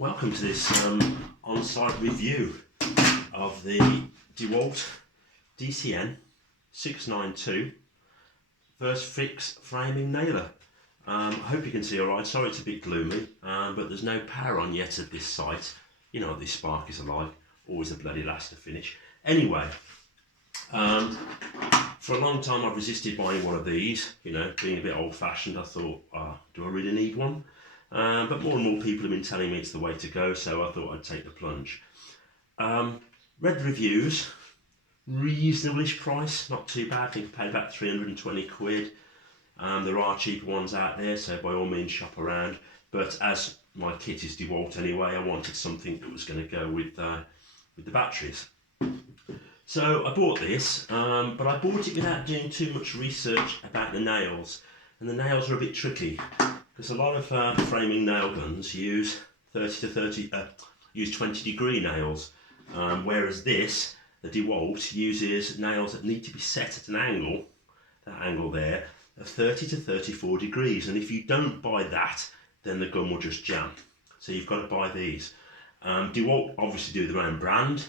Welcome to this on-site review of the Dewalt DCN692 first fix framing nailer. I hope you can see alright. Sorry it's a bit gloomy, but there's no power on yet at this site. You know what these sparkies are like, always a bloody last to finish. Anyway, for a long time I've resisted buying one of these, you know, being a bit old-fashioned. I thought, do I really need one? But more and more people have been telling me it's the way to go, so I thought I'd take the plunge. Read the reviews, reasonable-ish price, not too bad. I think I paid about 320 quid. There are cheaper ones out there, so by all means shop around. But as my kit is Dewalt anyway, I wanted something that was going to go with the batteries. So I bought this, but I bought it without doing too much research about the nails. And the nails are a bit tricky, because a lot of framing nail guns use 20 degree nails, whereas this, the Dewalt, uses nails that need to be set at an angle, that angle there, of 30 to 34 degrees. And if you don't buy that, then the gun will just jam. So you've got to buy these. Dewalt obviously do their own brand,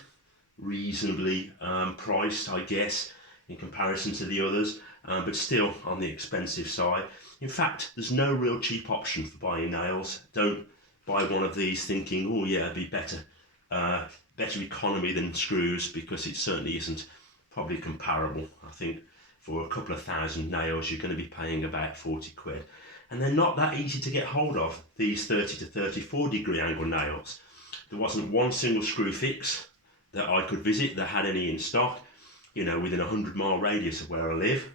reasonably priced, I guess, in comparison to the others, but still on the expensive side. In fact, there's no real cheap option for buying nails. Don't buy one of these thinking, oh yeah, it'd be better economy than screws, because it certainly isn't. Probably comparable. I think for a couple of thousand nails, you're going to be paying about 40 quid. And they're not that easy to get hold of, these 30 to 34 degree angle nails. There wasn't one single screw fix that I could visit that had any in stock, you know, within a 100-mile radius of where I live.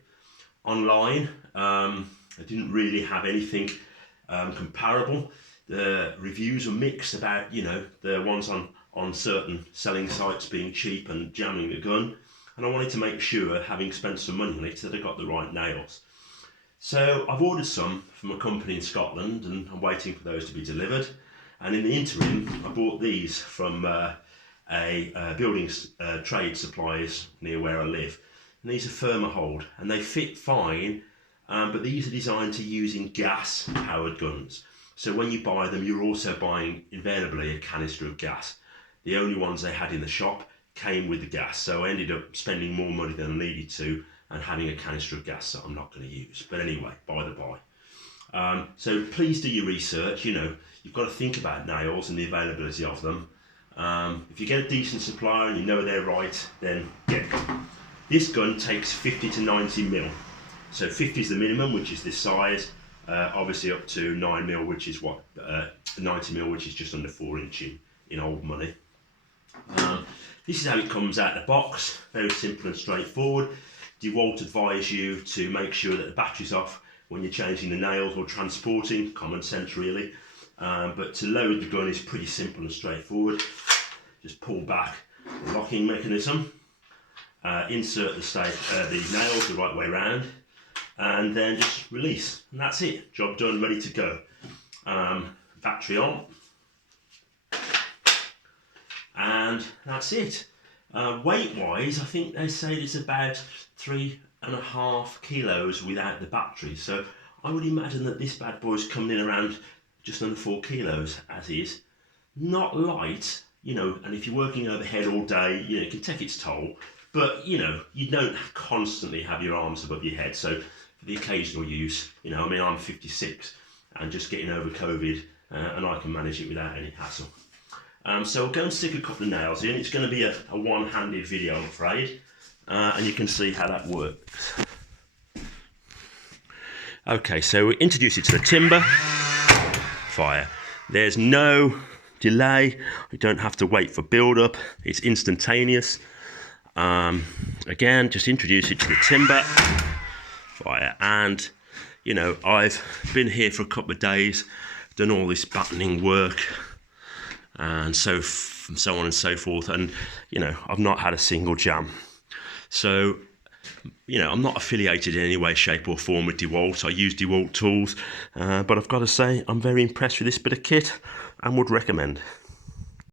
Online, I didn't really have anything comparable. The reviews were mixed about, you know, the ones on certain selling sites being cheap and jamming the gun. And I wanted to make sure, having spent some money on it, that I got the right nails. So I've ordered some from a company in Scotland, and I'm waiting for those to be delivered. And in the interim, I bought these from a building trade suppliers near where I live. And these are firmer hold, and they fit fine, but these are designed to use in gas powered guns. So when you buy them, you're also buying invariably a canister of gas. The only ones they had in the shop came with the gas, so I ended up spending more money than I needed to and having a canister of gas that I'm not going to use. But anyway, by the by. So please do your research. You know, you've got to think about nails and the availability of them. If you get a decent supplier and you know they're right, then get them. This gun takes 50 to 90 mil. So 50 is the minimum, which is this size. Obviously up to 9 mil, which is what? 90 mil, which is just under 4 inch in old money. This is how it comes out of the box. Very simple and straightforward. Dewalt advise you to make sure that the battery's off when you're changing the nails or transporting. Common sense really. But to load the gun is pretty simple and straightforward. Just pull back the locking mechanism. Insert the nails the right way around, and then just release, and that's it. Job done, ready to go. Battery on, and that's it. Weight wise, I think they say it's about 3.5 kilos without the battery, so I would imagine that this bad boy's coming in around just under 4 kilos as is. Not light, you know, and if you're working overhead all day, you know, it can take its toll. But, you know, you don't constantly have your arms above your head. So for the occasional use, you know, I mean, I'm 56 and just getting over COVID, and I can manage it without any hassle. So we'll go and stick a couple of nails in. It's going to be a one-handed video, I'm afraid. And you can see how that works. Okay, so we introduce it to the timber. Fire. There's no delay. We don't have to wait for build-up. It's instantaneous. Again, just introduce it to the timber, fire, and you know, I've been here for a couple of days, done all this buttoning work, and so on and so forth, and you know, I've not had a single jam. So, you know, I'm not affiliated in any way, shape or form with Dewalt. I use Dewalt tools, but I've got to say, I'm very impressed with this bit of kit and would recommend.